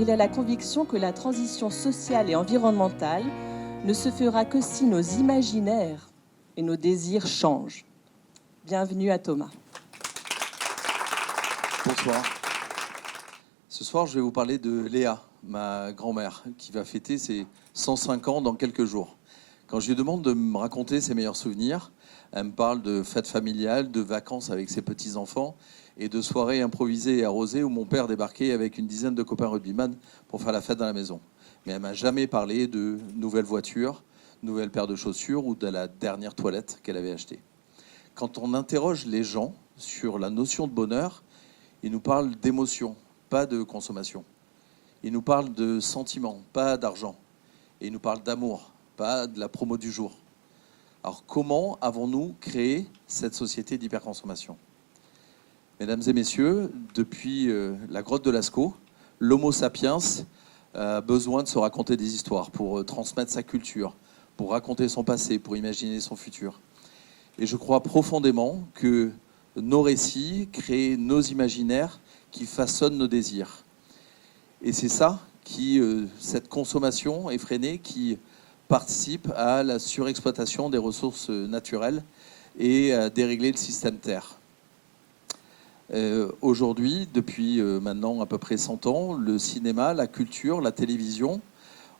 il a la conviction que la transition sociale et environnementale ne se fera que si nos imaginaires et nos désirs changent. Bienvenue à Thomas. Bonsoir. Ce soir, je vais vous parler de Léa, ma grand-mère, qui va fêter ses 105 ans dans quelques jours. Quand je lui demande de me raconter ses meilleurs souvenirs, elle me parle de fêtes familiales, de vacances avec ses petits-enfants et de soirées improvisées et arrosées où mon père débarquait avec une dizaine de copains rugbyman pour faire la fête dans la maison. Mais elle m'a jamais parlé de nouvelles voitures, nouvelles paires de chaussures ou de la dernière toilette qu'elle avait achetée. Quand on interroge les gens sur la notion de bonheur, ils nous parlent d'émotion, pas de consommation. Ils nous parlent de sentiments, pas d'argent. Et ils nous parlent d'amour, pas de la promo du jour. Alors comment avons-nous créé cette société d'hyperconsommation ? Mesdames et messieurs, depuis la grotte de Lascaux, l'Homo sapiens a besoin de se raconter des histoires pour transmettre sa culture, pour raconter son passé, pour imaginer son futur. Et je crois profondément que nos récits créent nos imaginaires qui façonnent nos désirs. Et c'est ça cette consommation effrénée qui participe à la surexploitation des ressources naturelles et à dérégler le système Terre. Aujourd'hui, depuis maintenant à peu près 100 ans, le cinéma, la culture, la télévision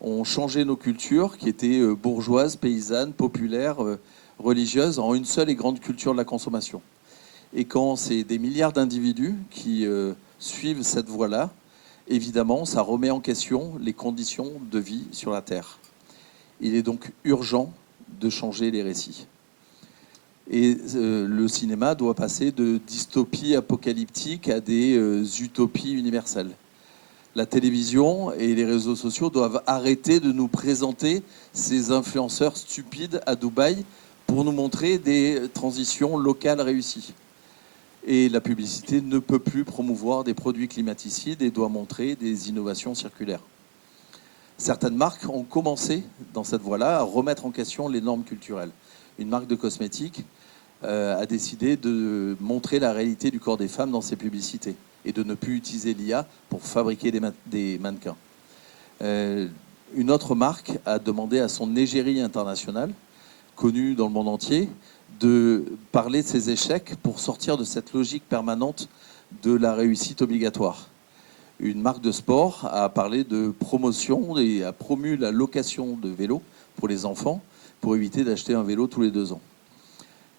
ont changé nos cultures qui étaient bourgeoises, paysannes, populaires, religieuses, en une seule et grande culture de la consommation. Et quand c'est des milliards d'individus qui suivent cette voie-là, évidemment, ça remet en question les conditions de vie sur la Terre. Il est donc urgent de changer les récits. Et le cinéma doit passer de dystopies apocalyptiques à des utopies universelles. La télévision et les réseaux sociaux doivent arrêter de nous présenter ces influenceurs stupides à Dubaï pour nous montrer des transitions locales réussies. Et la publicité ne peut plus promouvoir des produits climaticides et doit montrer des innovations circulaires. Certaines marques ont commencé dans cette voie-là à remettre en question les normes culturelles. Une marque de cosmétiques a décidé de montrer la réalité du corps des femmes dans ses publicités et de ne plus utiliser l'IA pour fabriquer des mannequins. Une autre marque a demandé à son égérie internationale, connue dans le monde entier, de parler de ses échecs pour sortir de cette logique permanente de la réussite obligatoire. Une marque de sport a parlé de promotion et a promu la location de vélos pour les enfants pour éviter d'acheter un vélo tous les 2 ans.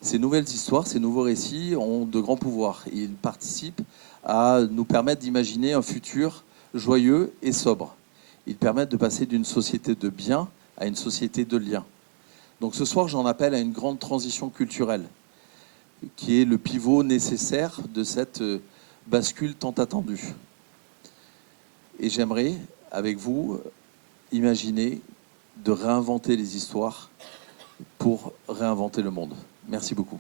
Ces nouvelles histoires, ces nouveaux récits ont de grands pouvoirs. Ils participent à nous permettre d'imaginer un futur joyeux et sobre. Ils permettent de passer d'une société de biens à une société de liens. Donc ce soir, j'en appelle à une grande transition culturelle, qui est le pivot nécessaire de cette bascule tant attendue. Et j'aimerais, avec vous, imaginer de réinventer les histoires pour réinventer le monde. Merci beaucoup.